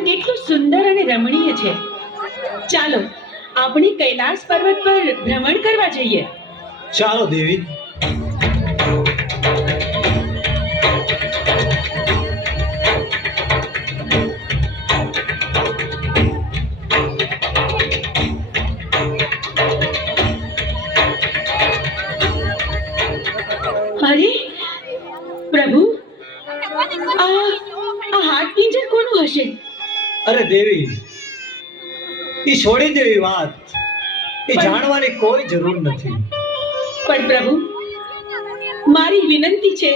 વાતાવરણ કેટલું સુંદર અને રમણીય છે. ચાલો આપણે કૈલાસ પર્વત પર ભ્રમણ કરવા જઈએ. ચાલો દેવી. અરે પ્રભુ, આ હાથ પિંજર કોનું હશે? અરે દેવી, એ છોડી દેવી વાત. એ જાણવાની કોઈ જરૂર નથી. પણ પ્રભુ, મારી વિનંતી છે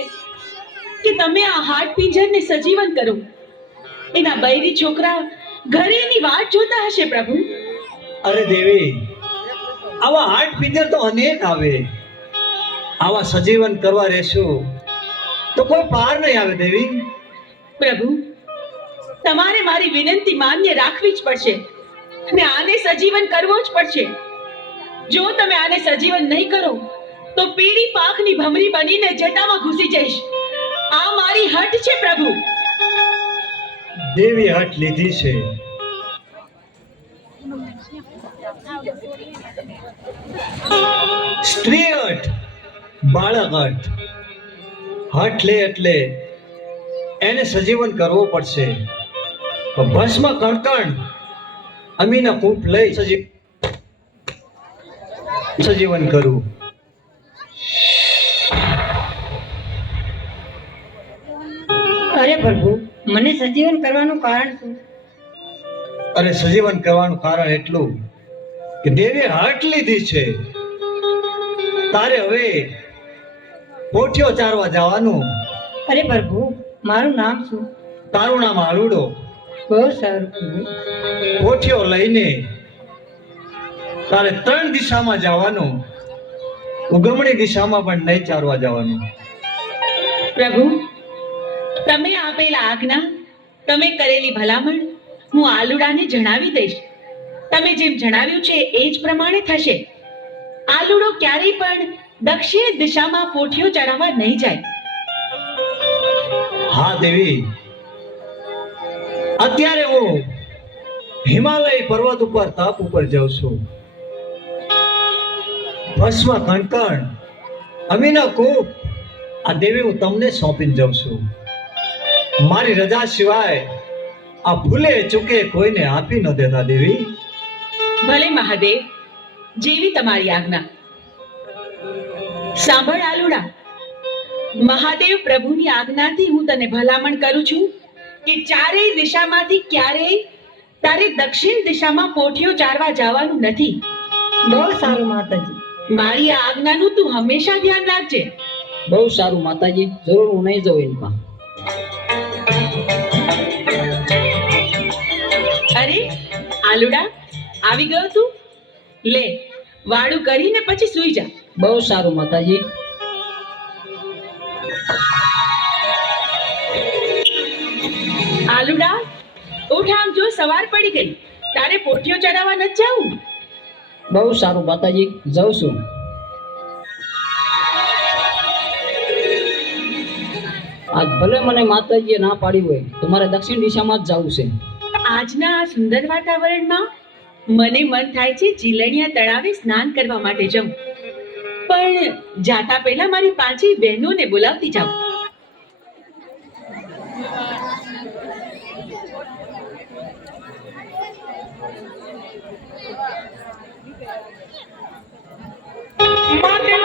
કે તમે આ હાથ પિંજરને સજીવન કરો. એના બૈરી છોકરા ઘરે એની વાટ જોતા હશે પ્રભુ. અરે દેવી, આવા હાટ પિંજર તો અનેક આવે. આવા સજીવન કરવા રહેશું તો કોઈ પાર નહીં આવે દેવી. પ્રભુ, તમારે મારી વિનંતી માન્ય રાખવી જ પડશે ને આને સજીવન કરવો જ પડશે. જો તમે આને સજીવન નહીં કરો તો પીળી પાંખની ભમરી બનીને જટામાં ઘૂસી જઈશ. આ મારી હઠ છે પ્રભુ. દેવી હઠ લીધી છે. સ્ત્રી હઠ, બાળક હઠ. હઠ લે એટલે એને સજીવન કરવો પડશે. ભસ્મ કણકણ અમીના કૂપ લઈ સજીવન કરવું. અરે પ્રભુ, મને સજીવન કરવાનું કારણ શું? અરે સજીવન કરવાનું કારણ એટલું કે દેવી હઠ લીધી છે. તારે હવે પોઠિયો ચારવા જવાનું. અરે પ્રભુ, મારું નામ શું? તારું નામ આલુડો. બહુ સારું પ્રભુ. પોઠિયો લઈને તારે 3 દિશામાં જવાનું. ઉગમણી દિશામાં પણ નહીં ચારવા જવાનું. પ્રભુ, તમે આપેલા આજ્ઞા, તમે કરેલી ભલામણ હું આલુડાને જણાવી દઈશ. તમે જેમ જણાવ્યું છે એ જ પ્રમાણે થશે. આલુડો ક્યારેય પણ દક્ષિણ દિશામાં પોઠિયો ચરાવવા નહીં જાય. હા દેવી, અત્યારે હું હિમાલય પર્વત ઉપર તપ ઉપર જાઉં છું. ભસ્મ કણકણ અમીના કૂપ આ દેવી હું તમને સોંપીને જાઉં છું. મારી રજા સિવાય આ ભૂલે ચૂકે કોઈને આપી ન દેતા દેવી. ભલે મહાદેવ, જેવી તમારી આજ્ઞા. સાંભળ આલુડા, મહાદેવ પ્રભુની આજ્ઞાથી હું તને ભલામણ કરું છું કે ચારેય દિશામાંથી ક્યારેય તારે દક્ષિણ દિશામાં પોઠિયો ચારવા જવાનું નથી. બહુ સારું માતાજી. મારી આ આજ્ઞાનું તું હંમેશા ધ્યાન રાખજે. બહુ સારું માતાજી, જરૂર હું નહીં જાઉં એમાં. અરે આલુડા, આવી ગયો તું? લે, વાળું કરીને પછી સૂઈ જા. બહુ સારું માતાજી. આલુડા, ઉઠ, આમ જો સવાર પડી ગઈ. તારે પોઠિયો ચડાવવા નથી જાવું? બહુ સારું માતાજી, જાઉં છું. આજ ભલે મને માતાજીએ ના પાડી હોય તો મારે દક્ષિણ દિશામાં જ જવું છે. આજના આ સુંદર વાતાવરણમાં મને મન થાય છે જીલણિયા તળાવે સ્નાન કરવા માટે જઉં. પણ જાતા પહેલા મારી 5 બહેનોને બોલાવતી જાઉં. ભગવતી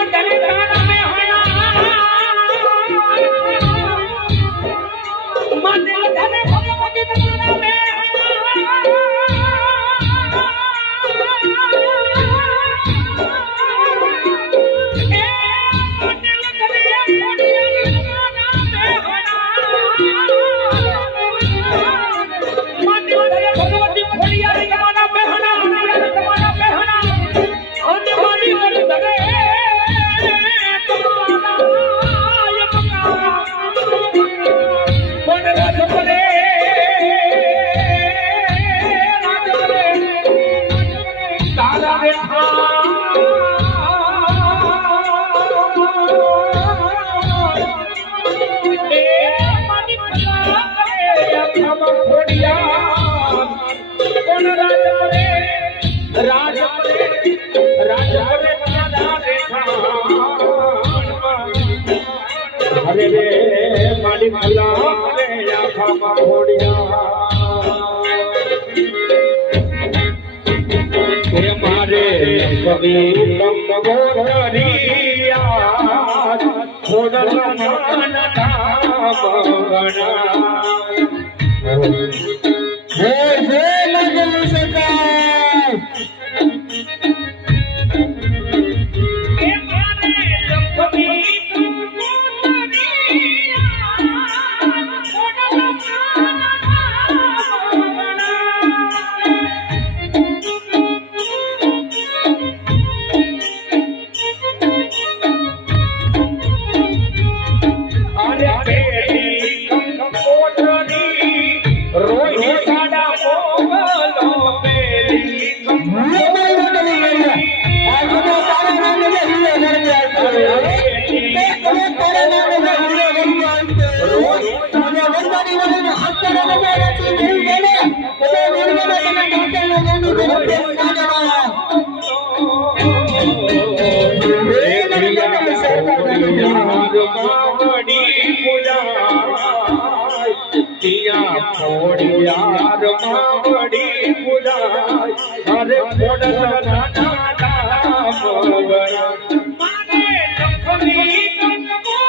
અરે રે મારી ભલા રે આખા મોડિયા એ મારે કવિ તમ ગોરિયા ખોડલ માન નામ ગણા હે હે મગલ સરકાર એ મારે કવિ યાર માવડી પુજાય અરે ખોડલ નાના મગરા માને લખવી કંકોરિયા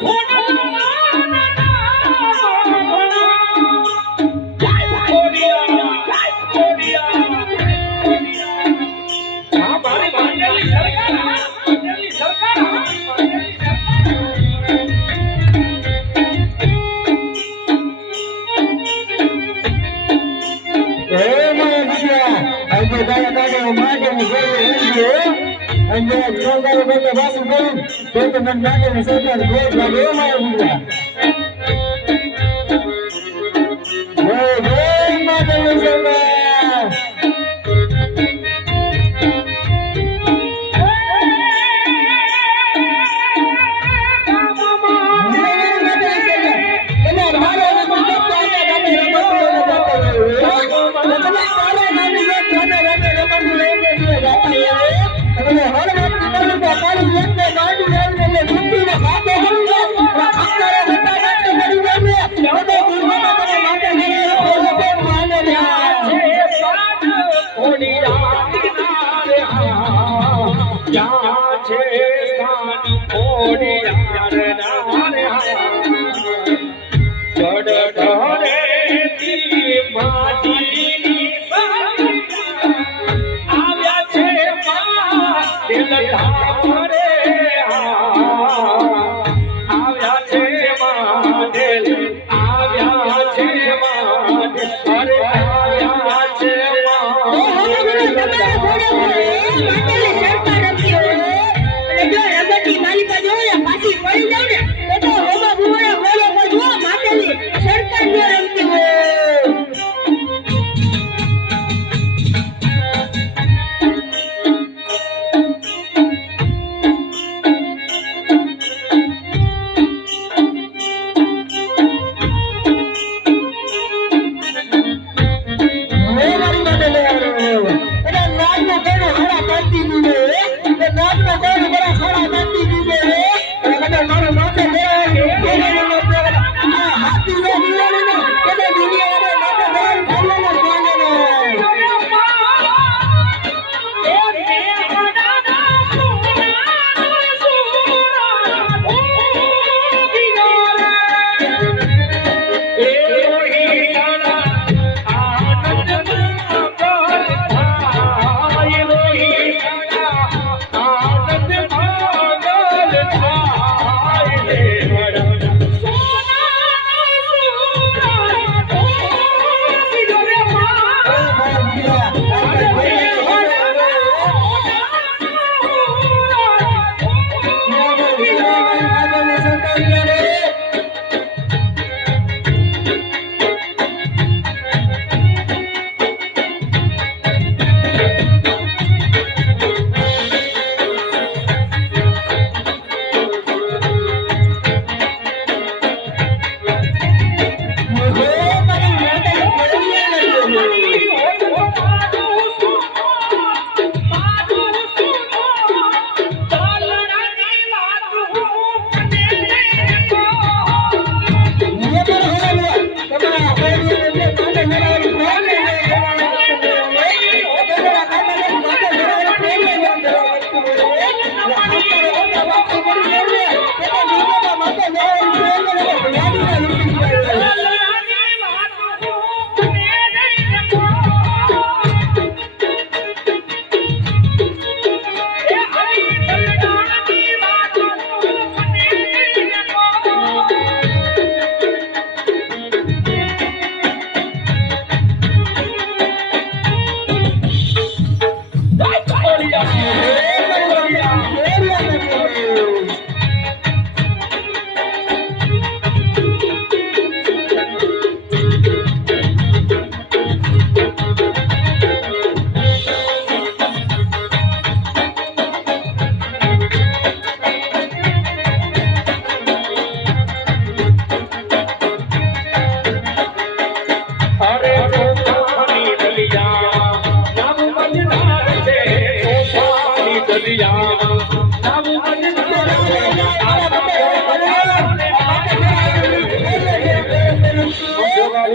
ખોડલ નાના મગરા કોરિયા આ મારી માંડેલી સરકાર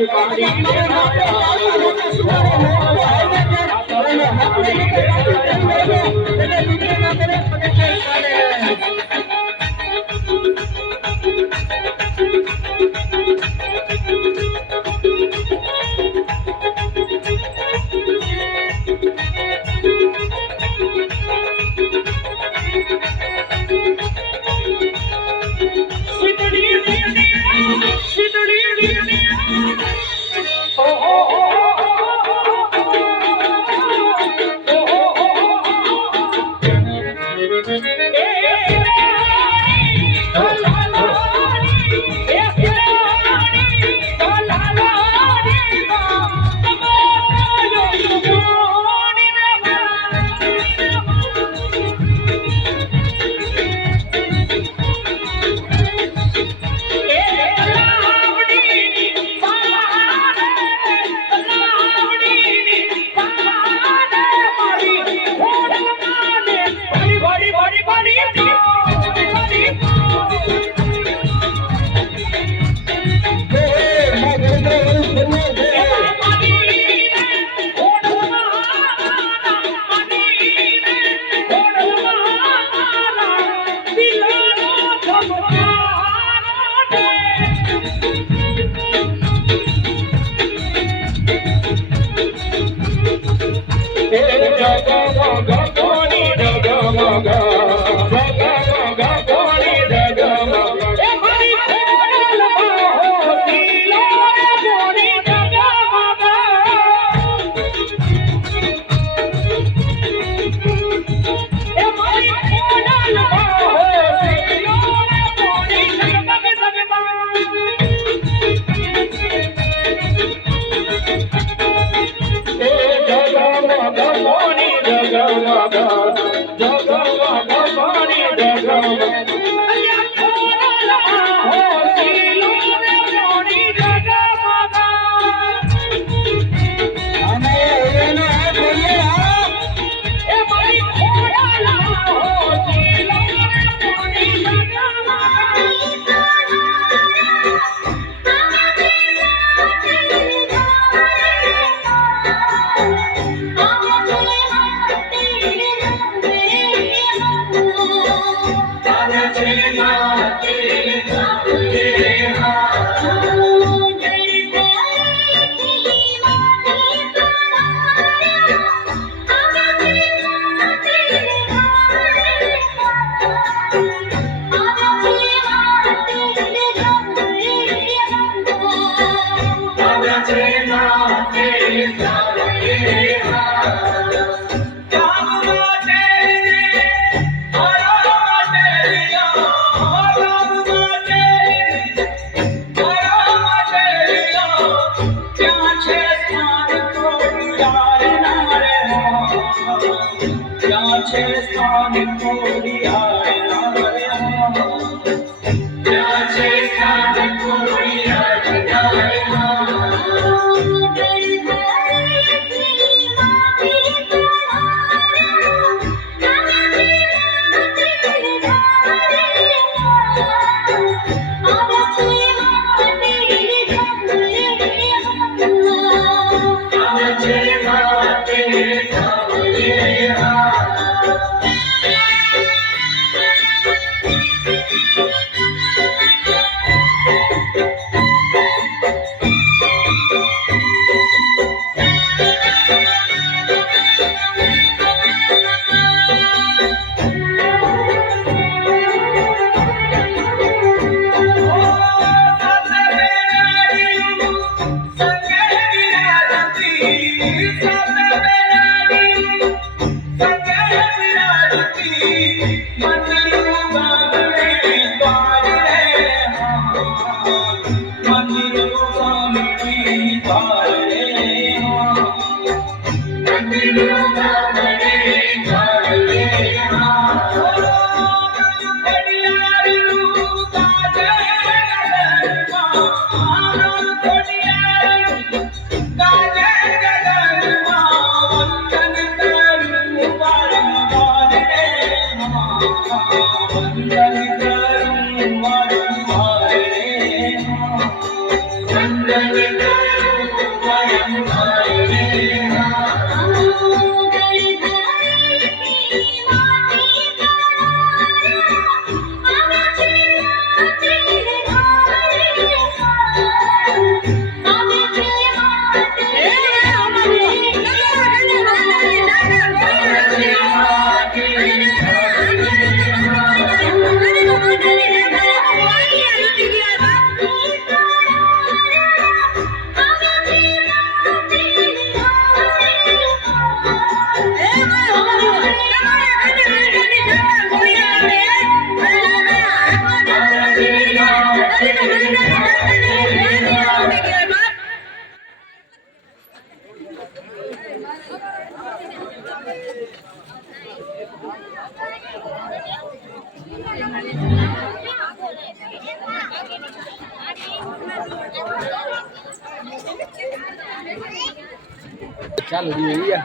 પાડી ચાલો જોઈએ.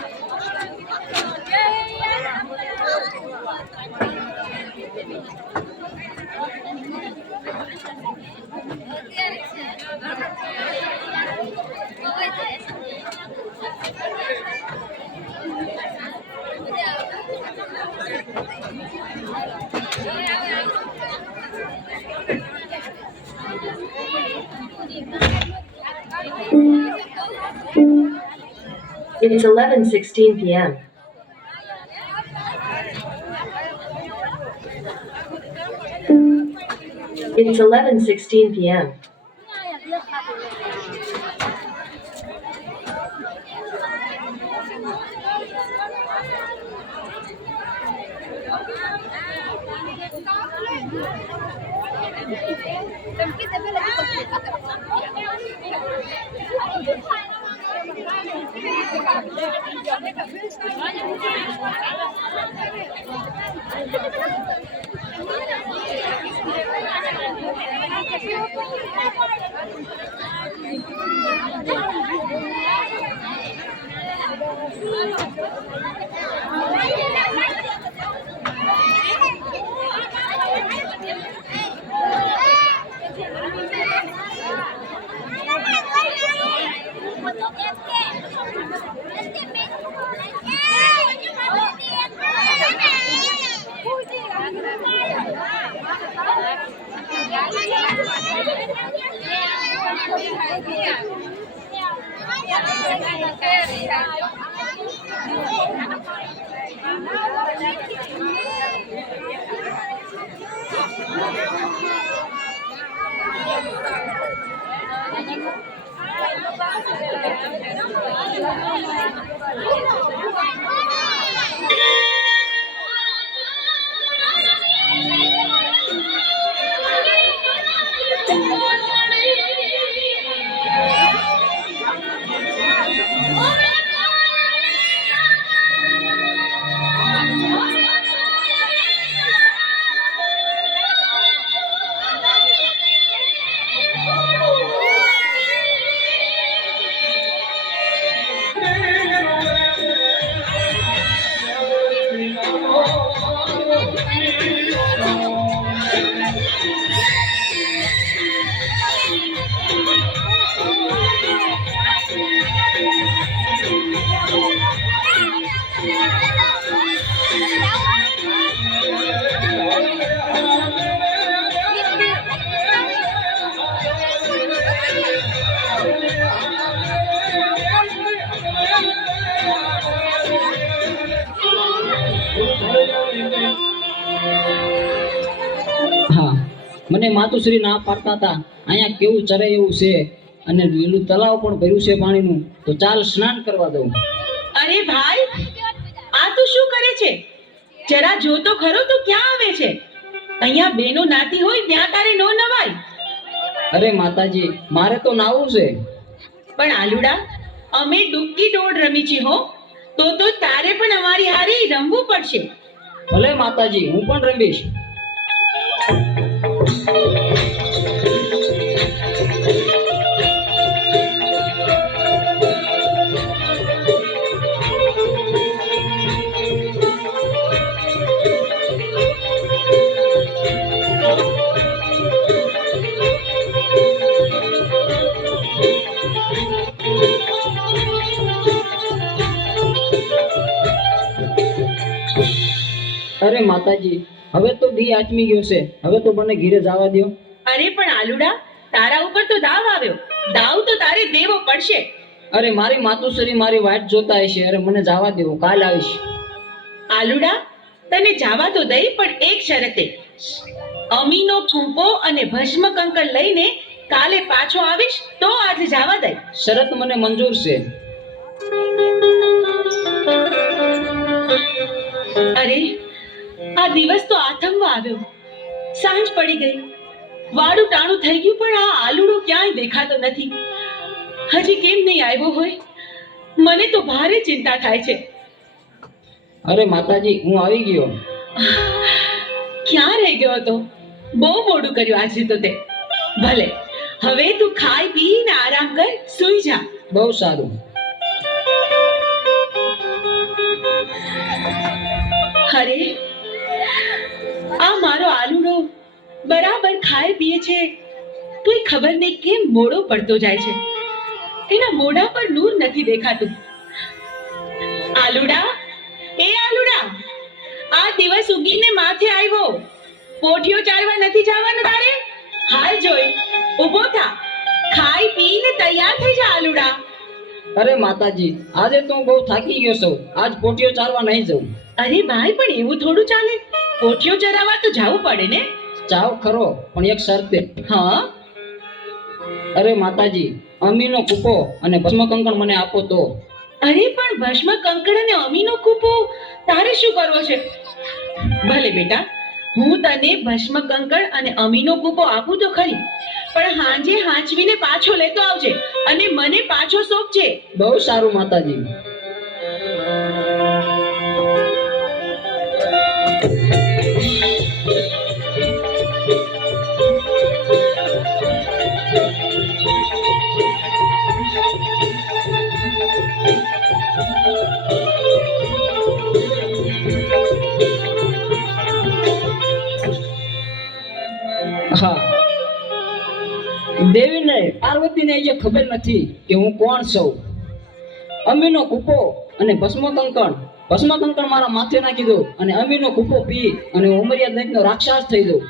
It's 11:16 p.m. It's 11:16 p.m. હા, મને માતુશ્રી ના પાડતા હતા અહીંયા કેવું ચરે એવું છે અને લીલું તલાવ પણ ભર્યું છે પાણીનું, તો ચાલ સ્નાન કરવા દઉં. અરે ભાઈ, આ તું શું કરે છે? જરા જો તો ખરો, તું ક્યાં આવે છે? અહીંયા બેનો નાતી હોય ત્યાં તારે નો નવાય. અરે માતાજી, મારે તો નાવું છે. પણ આલુડા, અમે ડૂબકી દોડ રમી છી હો, તો તારે પણ અમારી હારે રમવું પડશે. ભલે માતાજી, હું પણ રમીશ. અરે માતાજી, હવે તો દી આચમી ગયો છે, હવે તો મને ઘીરે જવા દો. અરે પણ આલુડા, તારા ઉપર તો દાવ આવ્યો. દાવ તો તારે દેવો પડશે. અરે મારી માતુશ્રી મારી વાટ જોતા હશે. અરે મને જવા દો, કાલ આવીશ. આલુડા, તને જાવા તો દઈ, પણ એક શરતે. અમીનો કૂંપો અને ભસ્મ કંકર લઈને કાલે પાછો આવીશ તો આજે જાવા દઈ. શરત મને મંજૂર છે. અરે આ દિવસ તો આથમવા આવ્યો. સાંજ પડી ગઈ, વાડું ટાણું થઈ ગયું, પણ આ આલુડો ક્યાંય દેખાતો નથી. હજી કેમ નહીં આવ્યો હોય? મને તો ભારે ચિંતા થાય છે. અરે માતાજી, હું આવી ગયો. ક્યાં રહી ગયો હતો? બહુ મોડું કર્યું આજે તો તે. ભલે, હવે તું ખાઈ પીને આરામ કર, સૂઈ જા. બહુ સારું. અરે આ મારો આલુડો બરાબર ખાય પીએ છે, તોય ખબર નહીં કેમ મોડો પડતો જાય છે. એના મોઢા પર નૂર નથી દેખાતું. આલુડા, એ આલુડા, આ દિવસ ઉગીને માથે આવ્યો. પોઠિયો ચારવા નથી જવાનું તારે? હાલ જોઈ, ઊભો થા, ખાઈ પીને તૈયાર થઈ જા આલુડા. અરે માતાજી, આજે તો હું બહુ થાકી ગયો છું. આજ પોટીઓ ચારવા નહીં જઉં. અરે ભાઈ, પણ એવું થોડું ચાલે. પોઠિયો ચરાવવા તો જવું પડે ને. જાવ ખરો, પણ એક શરતે. હા, અરે માતાજી, અમીનો કૂપો અને ભસ્મ કંકણ મને આપો તો. અરે પણ ભસ્મ કંકણ અને અમીનો કૂપો તારે શું કરવો છે? ભલે બેટા, હું તને ભસ્મ કંકણ અને અમીનો કૂપો આપું તો ખરી, પણ હાંજે હાંચવીને પાછો લેતો આવજે અને મને પાછો સોંપજે. બહુ સારું માતાજી. હા, દેવીને પાર્વતીને જે ખબર નથી કે હું કોણ છું. અમીનો કૂપો અને ભસ્મ કંકણ મારા માથે નાખી દો અને અમીનો કૂપો પી અને હું ઉમરિયા દૈત્યનો રાક્ષસ થઈ દઉં.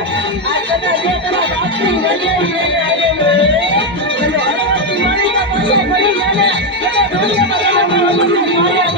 આ કદાચ જે તારા બાપની રજે લઈને આવે ને અને હળવાથી મારી તો પાછો પડી જાય ને એટલે દુનિયામાં તારા બાપને માર્યા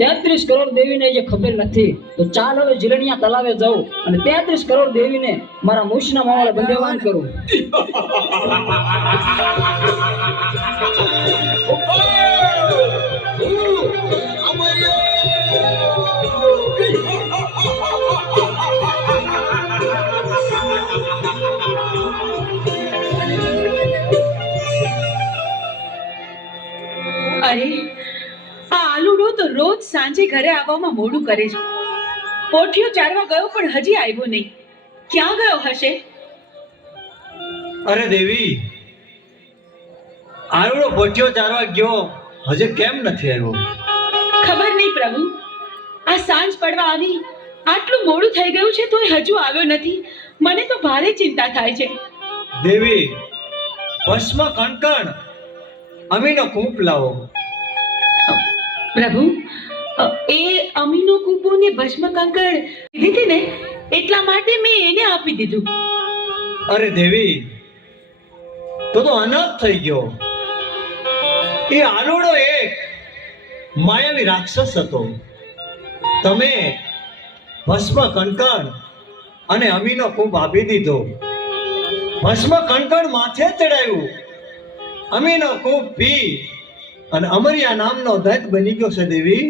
તેત્રીસ કરોડ દેવીને જે ખબર નથી તો ચાલ હવે જીલણિયા તલાવે જાઉં અને 33 કરોડ દેવીને મારા મૂછના માવાળે બંધેવાન કરું. અરે આ આલુડો તો રોજ સાંજે ઘરે આવવામાં મોડું કરે છે. પોઠિયો ચારવા ગયો પણ હજી આવ્યો નહીં. ક્યાં ગયો હશે? અરે દેવી, આવડો પોઠિયો ચારવા ગયો હજે કેમ નથી આવ્યો? ખબર નહીં પ્રભુ. આ સાંજ પડવા આવી, આટલું મોડું થઈ ગયું છે તોય હજુ આવ્યો નથી. મને તો ભારે ચિંતા થાય છે. દેવી, ભસ્મ કણકણ અમીનો કૂપ લાવો. પ્રભુ, એ અમીનો કૂપો ને ભસ્મ કંકણ લીધી ને એટલા માટે મેં એને આપી દીધું. અરે દેવી, તો અનાથ થઈ ગયો. એ આલુડો એક માયાવી રાક્ષસ હતો. તમે ભસ્મ કણકણ અને અમીનો કૂપ આપી દીધો. ભસ્મ કણકણ માથે ચડાવ્યું, અમીનો કૂપ પી અને અમરિયા નામનો દૈત બની ગયો છે. દેવી,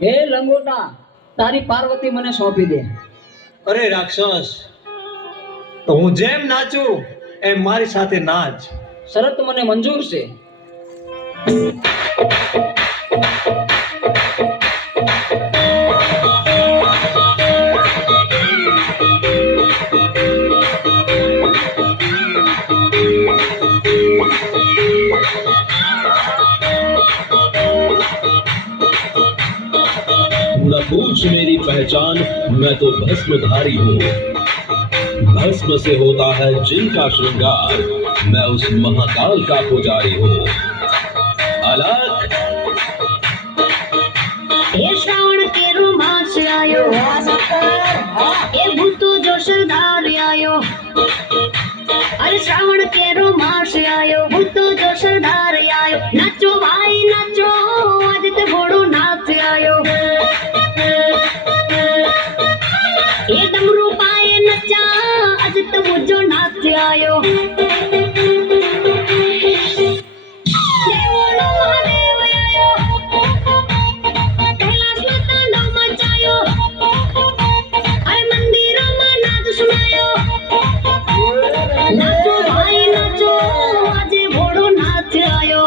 હે લંગોટા, તારી પાર્વતી મને સોંપી દે. અરે રાક્ષસ, તો હું જેમ નાચું એમ મારી સાથે નાચ. શરત મને મંજૂર છે. न पूछ मेरी पहचान, मैं तो भस्मधारी हूँ. भस्म से होता है जिनका श्रृंगार, मैं उस महाकाल का पुजारी हूँ. अलग ये श्रावण केरो मास आयो, ये भूतो जो सरदार आयो. अरे श्रावण केरो मास आयो, भूतो जो सरदार आयो. नाचो भाई नाचो, आज ते घोड़ो नाच आयो. ये डमरू पाए नचा, आज तो मुझो नाच आयो. देवोलो महादेव आयो, कैलाशમાં તાંડવ મચાયો. અરે મંદિરોમાં નાદ સુનાયો. નાચો ભાઈ નાચો, આજે ભોળો નાચ આયો.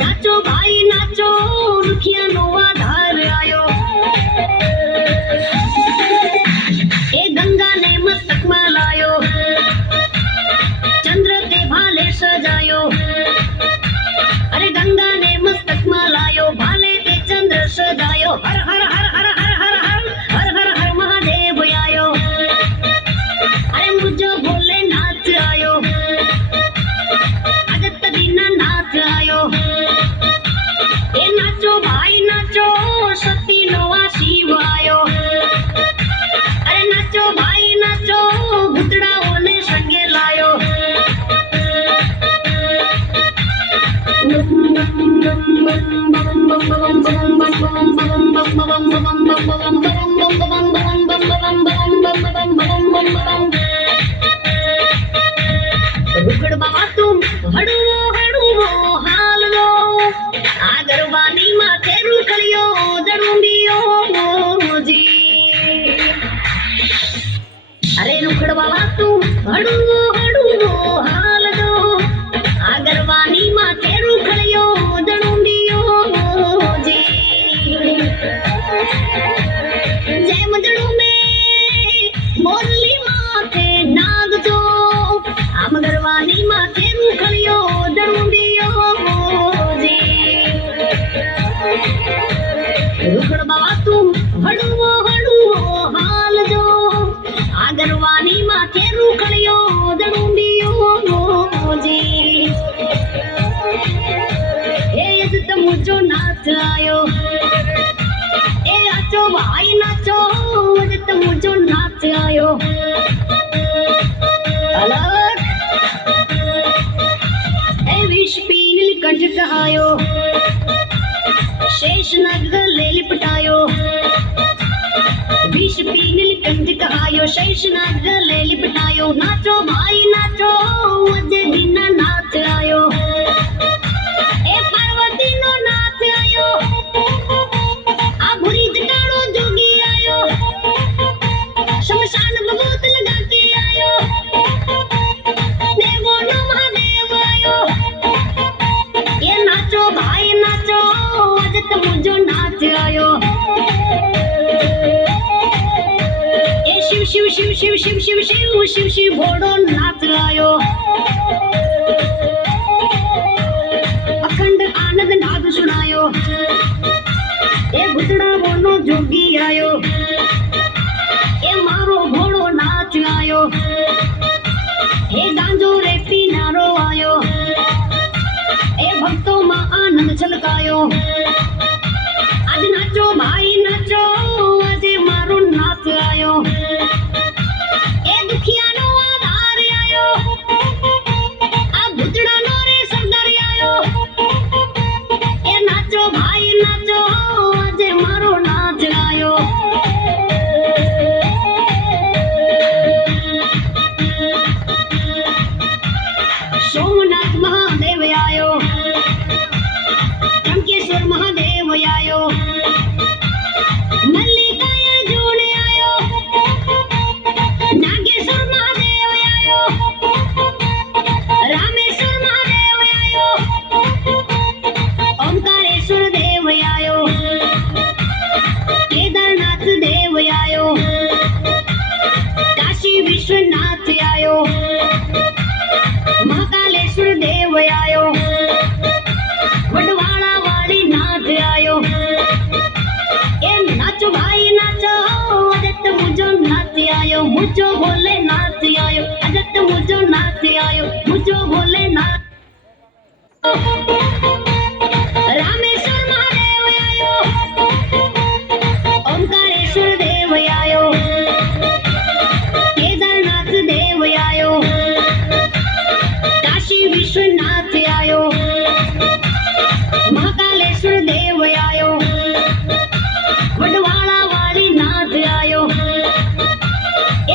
નાચો ભાઈ નાચો, રૂખિયાનો આધાર આયો. એ ગંગાને મસ્તકમાં લાયો, ચંદ્ર તે ભાલે સજાયો. અરે ગંગાને મસ્તકમાં લાયો, ભાલે તે ચંદ્ર સજાયો. હર હર હર હર હર હર હર હર હર હર મહાદેવ આયો. અરે મુજો ભોલે નાચ આયો, આદિત્ય દીના નાચ આયો. એ નાચો ભાઈ નાચો, સતીનો આ શિવ આયો. અરે નાચો ભાઈ નાચો, ભૂતડાઓને સંગે લાયો. બમ બમ બમ બમ બમ બમ બમ બમ બમ બમ. रुकड़ बाबा तुम हड़ुवो हड़ुवो हाल लो आगरवानी माथे रुकलियो दड़ुंबियो जी अरे रुकड़ बाबा तुम हड़ुवो हड़ुवो हाल लो आगरवानी माथे रुकलियो दड़ुंबियो जी जय मदड़ू में मोरली माथे नाग जो आम गरवानी माथे रुकलियो दड़ुंबियो जी रुकड़ बाबा तुम हड़ुवो हड़ुवो हाल जो आगरवानी माथे रुकलियो दड़ुंबियो जी ए तो मुझो नाच आयो ए आचो भाई नाचो तो मुझो नाच आयो अलग ए विष पी नीलकंठ कहायो शेष नाग ले लिपटायो विष पी नीलकंठ कहायो शेष नाग ले लिपटायो नाचो भाई नाचो अजे दीना नाच आयो ए पार्वती नो नाच आयो आ बुरी जटाणो जोगी आयो शमशान भगवत लगा के आयो देवो नो महादेव आयो ये नाचो भाई नाचो आज तो मुझो नाच आयो ये शिव शिव शिव शिव शिव शिव शिव शिव शिव भोड़ो नाच आयो अखंड आनंद नाद सुनायो ये भुतड़ा बोनो जोगी आयो ये मारो घोड़ो नाच आयो हे गांजो रे पीनारो आयो ए भक्तों मां आनंद छलकायो आज नाचो भाई नाचो आज मारो नाच आयो ए दुखिया नो आधार आयो आ भुतड़ा नो रे सरदार आयो ए नाचो भाई नाचो आज मारो नाच आयो सोमनाथ महादेव आयो टंकेश्वर महादेव आयो मल्लिकाय जोड़े आयो नागेश्वर महादेव आयो रामेश्वर महादेव आयो ओंकारेश्वर देव आयो केदारनाथ देव आयो काशी विश्वनाथ आयो महाकालेश्वर देव आयो वडवाड़ा वाली नाथ आयो ए नाचो भाई नाचो अजत मुझो नाच आयो मुझो भोले नाच आयो अजत मुझो नाच आयो मुझो भोले नाच रामेश्वर महादेव आयो ओंकारेश्वर देव आयो केदारनाथ देव आयो काशी विश्वनाथ आयो महाकालेश्वर देव आयो वडवाड़ा वाली नाथ आयो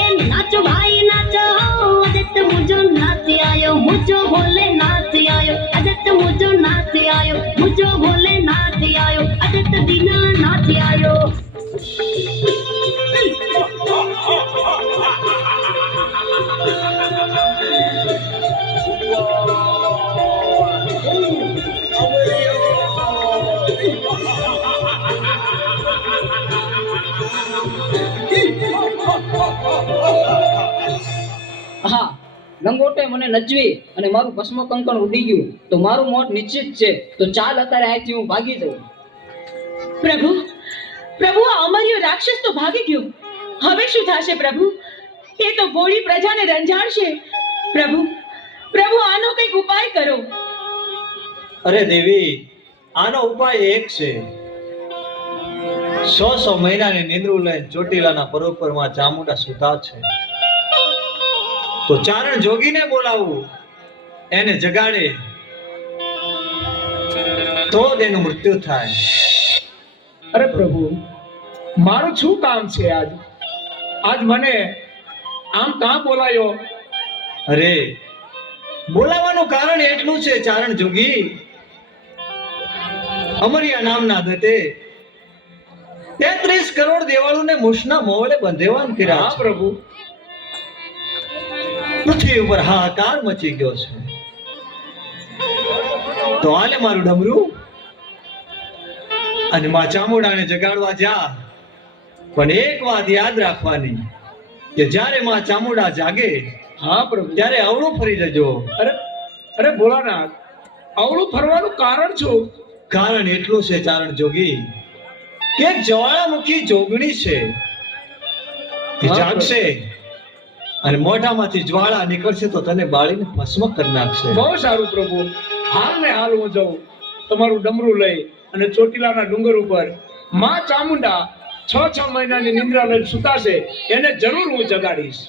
ए नाचो भाई नाचो अजत मुझो नाच आयो मुझो भोले नाच आयो अजत मुझो नाच आयो मुझो भोले नाच आयो अजत दीना नाच आयो હા લંગોટે મને નચવી અને મારું ભસ્મ કંકણ ઉડી ગયું તો મારું મોત નિશ્ચિત છે તો ચાલ અત્યારે અહીંથી હું ભાગી જાઉં પ્રભુ પ્રભુ આ અમર્યો રાક્ષસ તો ભાગી ગયો હવે શું થશે પ્રભુ એ તો ભોળી પ્રજાને રંજાડશે પ્રભુ પ્રભુ આનો કંઈક ઉપાય કરો અરે દેવી આનો ઉપાય એક છે 100 મહિનાની નિંદ્રું લઈને ચોટીલાના પરોપરમાં ચામુંડા સુતા છે તો ચારણ જોગીને બોલાવવું એને જગાડે તો જ એનું મૃત્યુ થાય અરે પ્રભુ, મારું શું કામ છે આજ? આજ મને આમ કાં બોલાયો? અરે બોલાવાનું કારણ એટલું છે ચારણ જોગી, અમરિયા નામના દત્તે 33 કરોડ દેવાળુને મુશના મોવડે બંધેવાન કર્યા હા છે. પ્રભુ. પૃથ્વી ઉપર હાહાકાર મચી ગયો છે. તો હાલે મારું ડમરું અને માં ચામુંડાને જગાડવા જા. પણ એક વાત યાદ રાખવાની કે જ્યારે માં ચામુંડા જાગે હા પ્રભુ. ત્યારે અવળું ફરી જજો. અરે ભોળાનાથ, આવડું ફરવાનું કારણ શું? કારણ એટલું છે ચારણ જોગી કે જ્વાળામુખી જોગણી છે, એ હા, જાગશે અને મોઢામાંથી જ્વાળા નીકળશે તો તને બાળીને ભસ્મ કરી નાખશે. બહુ સારું પ્રભુ. હાલ ને હાલ હું જાઉં તમારું ડમરું લઈ અને ચોટીલાના ડુંગર ઉપર માં ચામુંડા 6 મહિનાની નિંદ્રા લઈને સુતા છે, એને જરૂર હું જગાડીશ.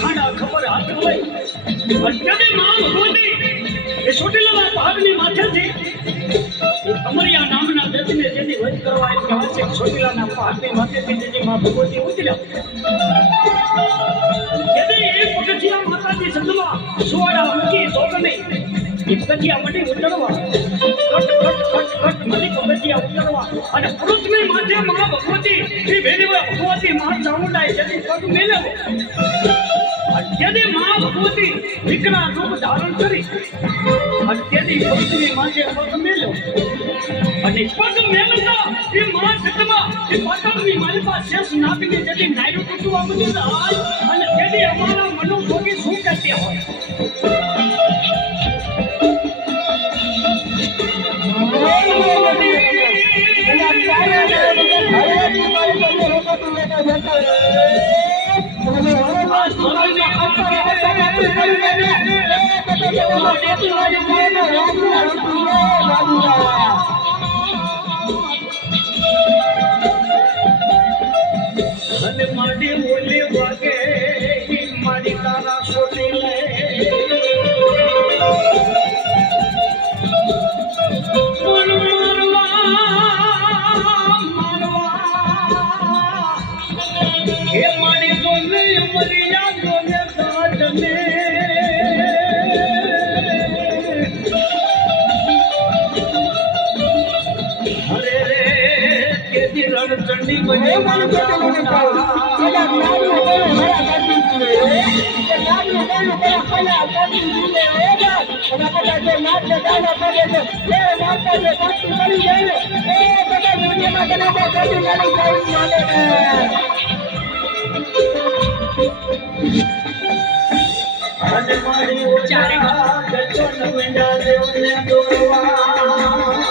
ખાડા ખબર હાથ હોય અત્યારે નામ બોલી એ ચોટીલાના પહાડની માથેથી અમરિયા નામના દત્તને જેની વધ કરવા એમ કહેવાય છે. ચોટીલાના પહાડની માથેથી જેની માં ભગવતી ઉતર્યા यदि एक पगथिया माता जी संगवा सुवाड़ा उनकी जोगने एक पगथिया मटी उतरवा મલી પગથિયા ઉતરવા અને પૃથ્વી માથે માં ભગવતી એ વેદવે ભગવતી માં ચામુંડાએ જેથી પગ મેલ્યો જેથી માં ભગવતી વિકરાળ રૂપ ધારણ કરી અને તેથી પૃથ્વી માથે પગ મેલ્યો અને પગ મેલતા એ માં સિદ્ધમાં એ પાટણની માલિકા શેષ નાગની જેથી નાયરું તૂટવા મળ્યું અને તેથી અમારા મનો ભોગી શું કરતી હોય અને મારી ઓલી વાગે મારી તારા છોટી લે હે મારી જોને મરિયા જોને સાજને હરે રે કેદી રણચંડી બને અને મારી ચારે ગચન વેંડા દેવને દોરવા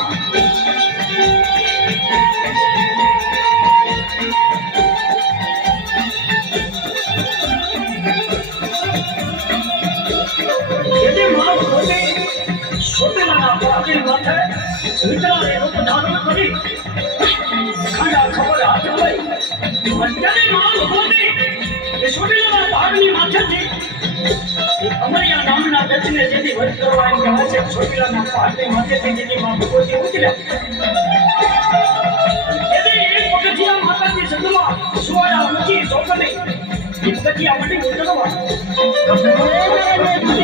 જેને માર ખોટે સોટેલાના પાકે માથે વિચારે રૂપ ધારણ કરી ખાડા ખબર હાથ લઈ જેને માર ખોટે એ સોટેલાના ભાગની માથેથી અમારી નામના દર્શને જેથી વધ કરવા એમ કહેવાય છે સોટેલાના ભાગની માથેથી જેથી માં ભગવતી ઉતર્યા જેને એક પગથિયા માતાજી સદમાં સુવાળા ઊંચી ચોકને પગથિયા મટી ઉતરવા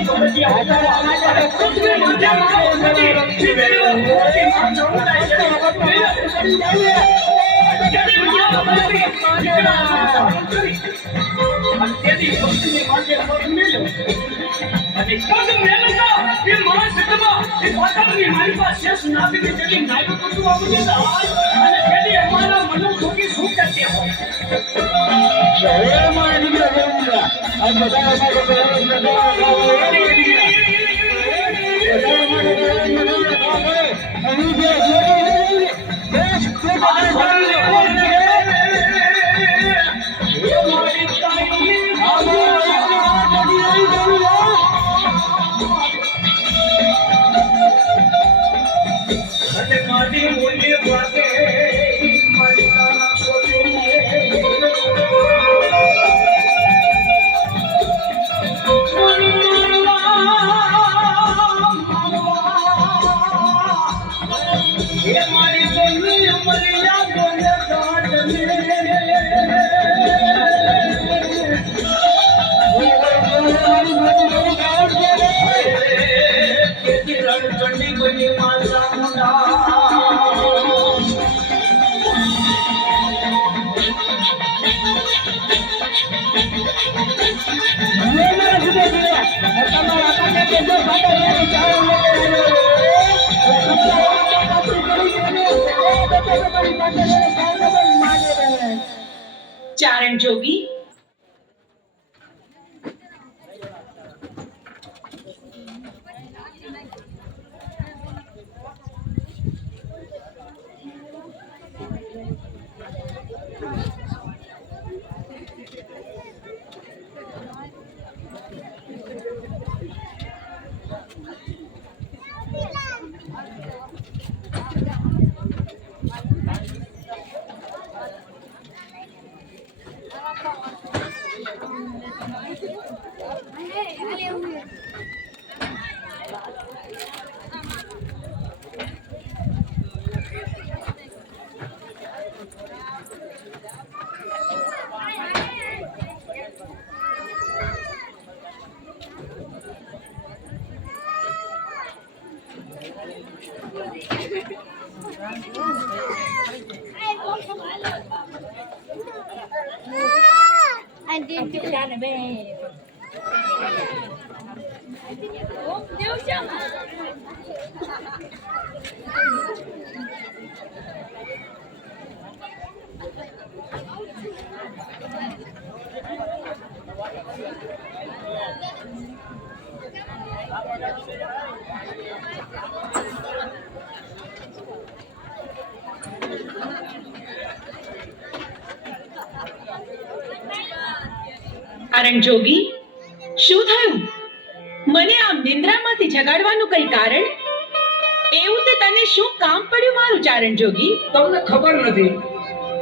પગથિયા ઉતરવા અને પૃથ્વી માથે માં ભગવતી ભગવતી માં ચામુંડાએ જેથી પગ મેલ્યો જેને માં ભગવતી ધારણ કરી અને તેથી પૃથ્વી માથે પગ મેલ્યો અને પગ મેલતા એ માં સિદ્ધમાં એ પાટણની માલિકા શેષ નાગની જેથી નાયરું તૂટવા મળ્યું અને તેથી અમારા મનો ભોગી શું કરતી હોય અને મારી ઓલી વાગે મારી તારા છોટી હે મારી જોની મરિયા જોને સાજને કેદી રણચંડી બની માં ચામુંડા ચારણ જોગી Come on. કારણ જોગી, શું થયું? મને આમ નિંદ્રામાંથી જગાડવાનું કઈ કારણ? એવું તે તને શું કામ પડ્યું મારું ચારણ જોગી? તમને ખબર નથી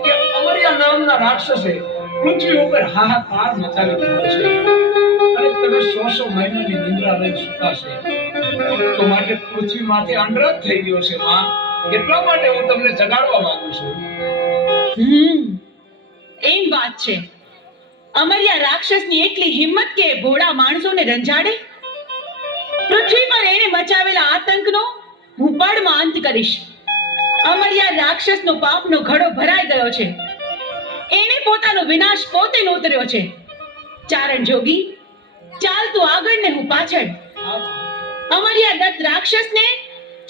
કે અમરિયા નામના રાક્ષસે પૃથ્વી ઉપર હાહાકાર મચાવી દીધો છે અને તમે 100 મહિનાની નિંદ્રા લઈને સૂતા છે તો માટે પૃથ્વીમાંથી અંડરત થઈ ગયો છે માં. એટલા માટે હું તમને જગાડવા માંગુ છું. એમ વાત છે. અમરિયા રાક્ષસની એટલી હિંમત કે ભોળા માણસોને રંજાડે? પૃથ્વી પર એને મચાવેલા આતંકનો હું પળમાં અંત કરીશ. અમરિયા રાક્ષસનો પાપનો ઘડો ભરાઈ ગયો છે. એને પોતાનો વિનાશ પોતે નોતર્યો છે. ચારણ જોગી, ચાલ તું આગળ ને હું પાછળ. અમરિયા દત્ત રાક્ષસને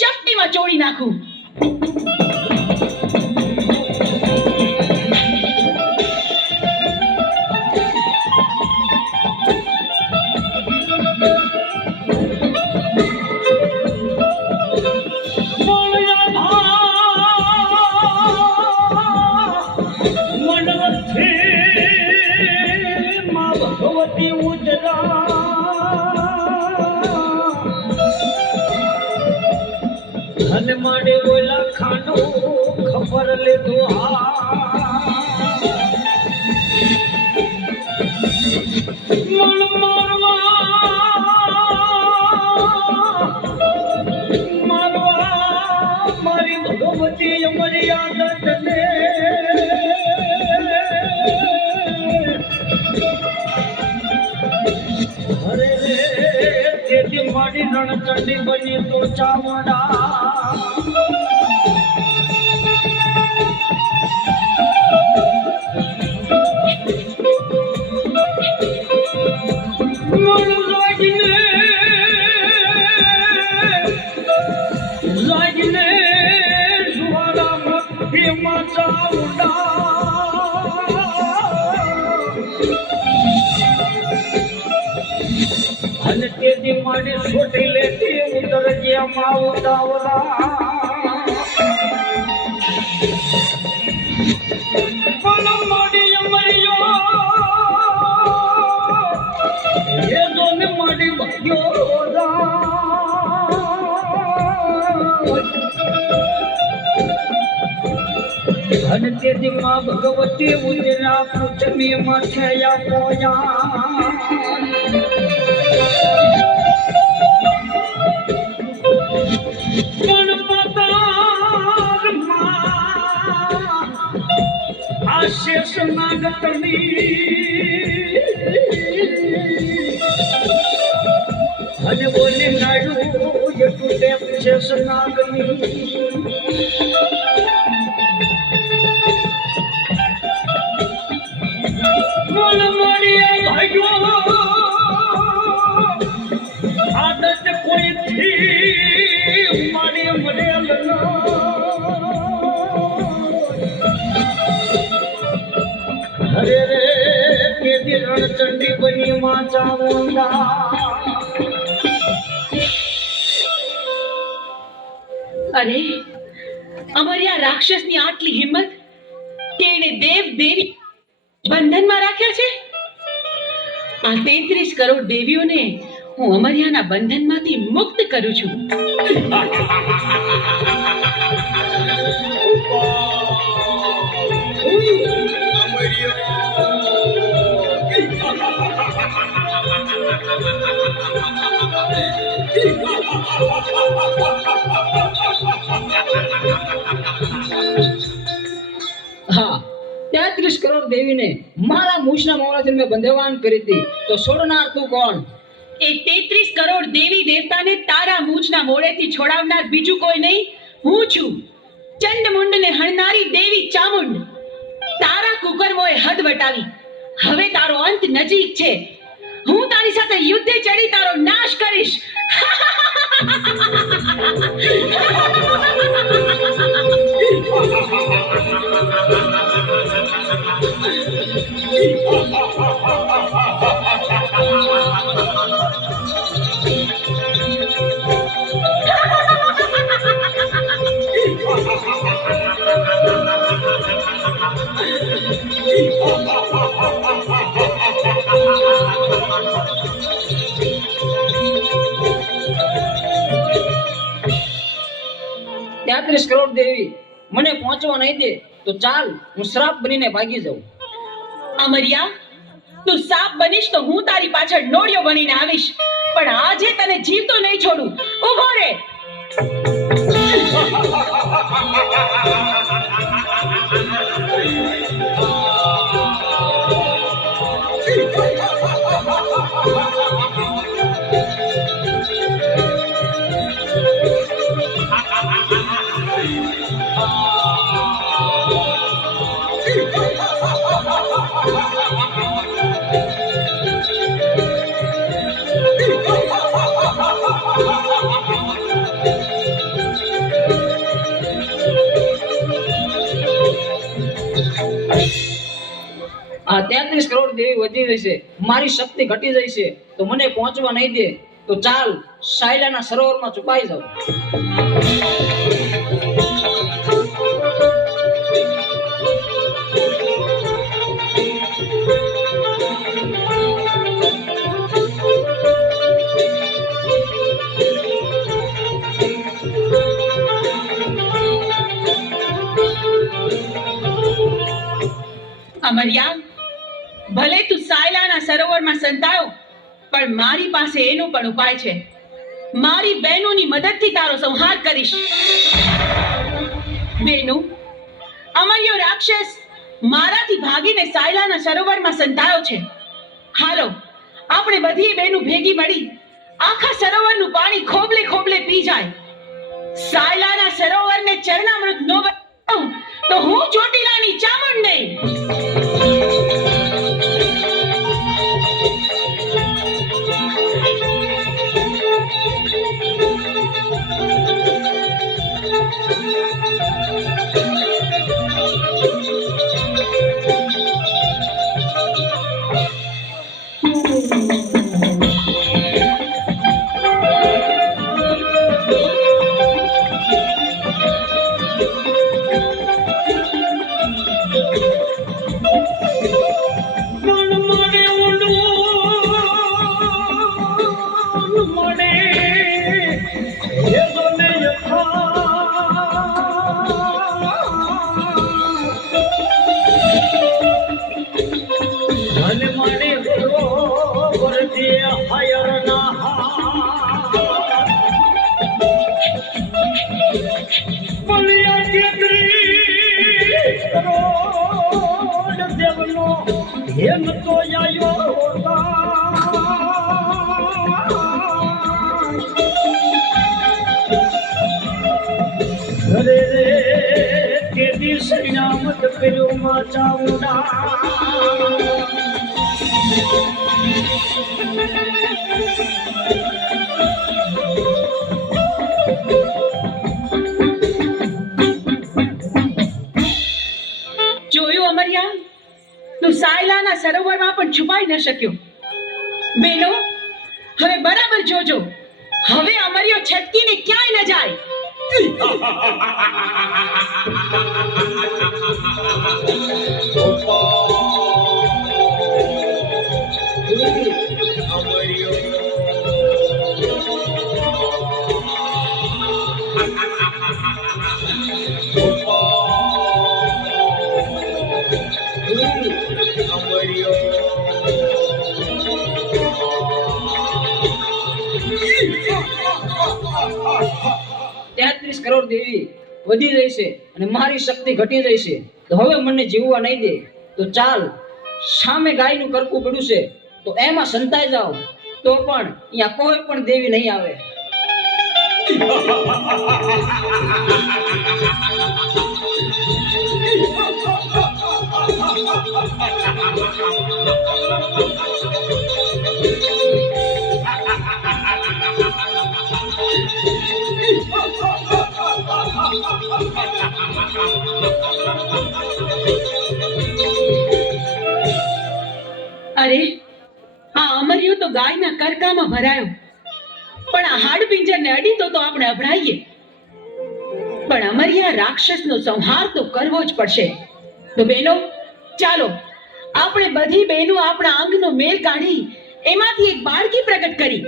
ચપટીમાં ચોળી નાખું. ધન માડે બોલા ખાનો ખબર લેતો મન મારવા મારી ભગવતી અમરિયા દત્તને અરે રે તેથી મારી રણચંડી બની તો ચાવડા લાગને સુવાળા મધ્યમાં ચાવડા અને તેથી મારી છોટી લેતી ઉતર ગયા માવડાવરા પણ મારી અમરિયો એ દોને મારી ભાગ્યો અને તેથી માં ભગવતી ઉતરા પૃથ્વી માં થયા પોયા શેષ નાગતની અને બોલી નાડું એટલું તેમ શેષ નાગની બોલ મળીએ ભાગ્યો આદત કોઈ થી મારી મરેલ અરે રે કેદી રણચંડી બની માં ચાવડા અરે, અમરિયા રાક્ષસની આટલી હિંમત કે એને દેવ દેવી બંધનમાં રાખ્યા છે. આ 33 કરોડ દેવીઓને હું અમરિયાના બંધનમાંથી મુક્ત કરું છું. હા, 33 કરોડ દેવીને મારા મૂછના મોડાથી મેં બંધવાન કરી હતી, તો છોડનાર તું કોણ? એ 33 કરોડ દેવી દેવતાને તારા મૂછના મોડેથી છોડાવનાર બીજું કોઈ નહીં, હું છું ચંડમુંડ ને હણનારી દેવી ચામુંડ. તારા કુકર્મોએ હદ વટાવી. હવે તારો અંત નજીક છે. હું તારી સાથે યુદ્ધે ચડી તારો નાશ કરીશ. તેત્રીસ કરોડ દેવી મને પહોંચવા નહીં દે તો ચાલ હું શ્રાપ બનીને ભાગી જાઉં. અમર્યા, તું સાપ બનીશ તો હું તારી પાછળ નોળિયો બનીને આવીશ, પણ આજે તને જીવતો નહીં છોડું. ઊભો રે. આ 33 કરોડ દેવી વધી જશે, મારી શક્તિ ઘટી જશે, તો મને પહોંચવા નહીં દે તો ચાલ સાયલાના સરોવરમાં છુપાઈ જાઉં. અમર્યા, ભલે તું સાયલાના સરોવરમાં સંતાયો, પણ મારી પાસે એનો પણ ઉપાય છે. મારી બહેનોની મદદથી તારો સંહાર કરીશ. બહેનો, અમર્યો રાક્ષસ મારાથી ભાગીને સાયલાના સરોવરમાં સંતાયો છે. હાલો, આપણે બધી બહેનો ભેગી મળી આખા સરોવરનું પાણી ખોબલે ખોબલે પી જાય. સાયલાના સરોવરને ચરણામૃત નો બનાવું તો હું ચોટીલાની ચામુંડ નહીં. જોયું અમર્યા, તું સાયલાના સરોવરમાં પણ છુપાઈ ન શક્યો. બેનો, હવે બરાબર જોજો, હવે અમર્યો છટકીને ક્યાંય ન જાય. તેત્રીસ કરોડ દેવી વધી જશે અને મારી શક્તિ ઘટી જશે, તો હવે મને જીવવા નહીં દે તો ચાલ સામે ગાયનું કરકું પડ્યું છે તો એમાં સંતાઈ જાઓ, તો પણ અહીંયા કોઈ પણ દેવી નહીં આવે. તો ગાયના કરકામાં ભરાયો, પણ આ હાડપિંજરને અડી તો આપણે અભડાઈએ. પણ અમરિયા રાક્ષસનો સંહાર તો કરવો જ પડશે. તો બહેનો, ચાલો આપણે બધી બહેનો આપણા અંગનો મેલ કાઢી એમાંથી એક બાળકી પ્રગટ કરી.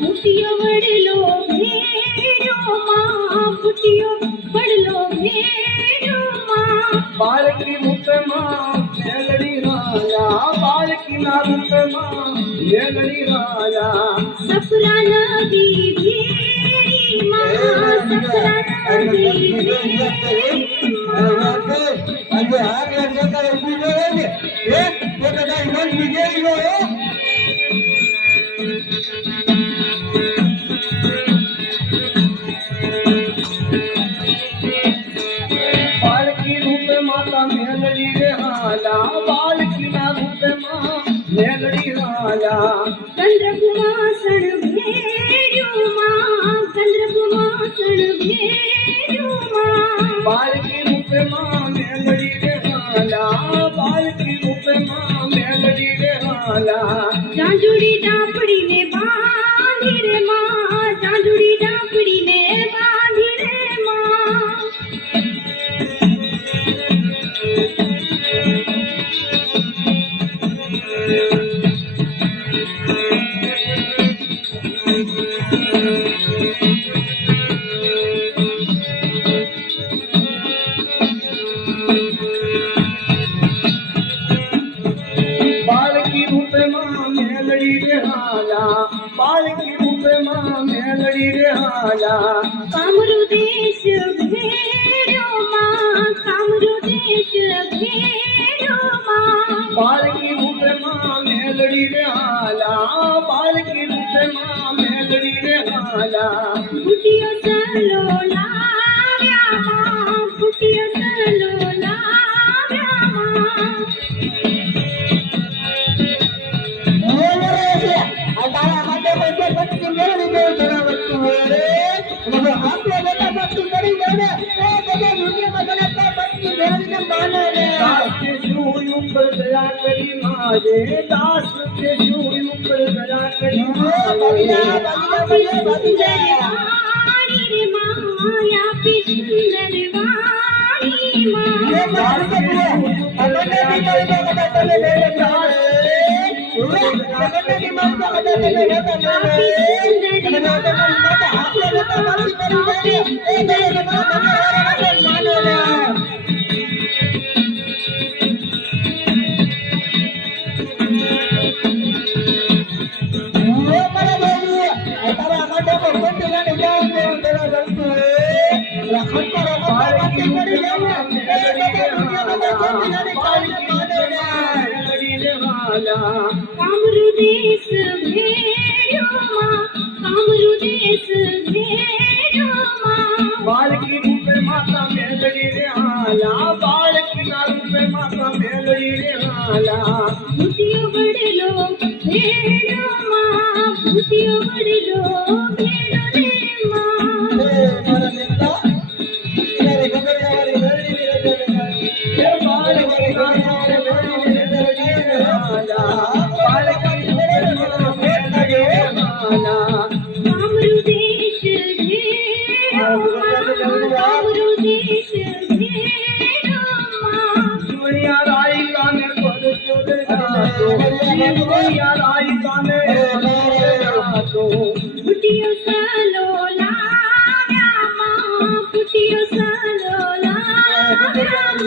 બુટિયો વડલો ભેડો માં, બુટિયો વડલો ભેડો માં. બાળકી રૂપમાં મેલડી રાજા, બાળકી ના રૂપમાં મેલડી રાજા. સફરા નદી ભેડી માં, સફરા નદી ભેડી માં. બાળકી રૂપ માતા મેલડી રે હાલા, બાળકી ના રૂપમાં મેલડી રાજા. ચંદ્રકુમાસણ ભેડ્યો માં, ચંદ્રકુમાસણ ભેડ્યો માં. બાળકી રૂપમાં મેલડી રે હાલા, બાળકી રૂપમાં મેલડી રે હાલા. જાંજુડી ડાપડીને બાંધી રે માં, જાંજુડી ડાપડીને બાંધી રે માં. બાળકી રૂપમાં મેલડી રે હાલા, બાળકી રૂપમાં મેલડી રે હાલા. કામરૂ દેશ ભેડ્યો માં, કામરૂ દેશ ભેડ્યો માં. બાળકી રૂપમાં મેલડી રે હાલા, બાળકી રૂપમાં મેલડી રે હાલા. બુટિયો ચલો લાવ્યા માં, બુટિયો ચલો લાવ્યા માં. દાસ કે શું ઉપર દયા કરી મારે, દાસ કે શું ઉપર દયા કરી મારે. વાણી રે માં, આપી સુંદર વાણી માં. દાસ કે શું ઉપર દયા કરી કામરૂ દેશ ભેડ્યો માં, કામરૂ દેશ ભેડ્યો માં. બાળકી રૂપે માતા મેલડી રે હાલા, બાળકી ના રૂપે માતા મેલડી રે હાલા. બુટિયો વડલો ભેડ્યો માં, બુટિયો વડલો ભેડો રે માં. હે બાળકી ના રૂપે મેલડી રે હાલા, બાળકી રૂપે માતા મેલડી રે હાલા. કામરૂ દેશ ભેડ્યો યાર આઈ કાને ફૂટ્યો સાલો લાવ્યામાં ફૂટ્યો સાલો લાવ્યામાં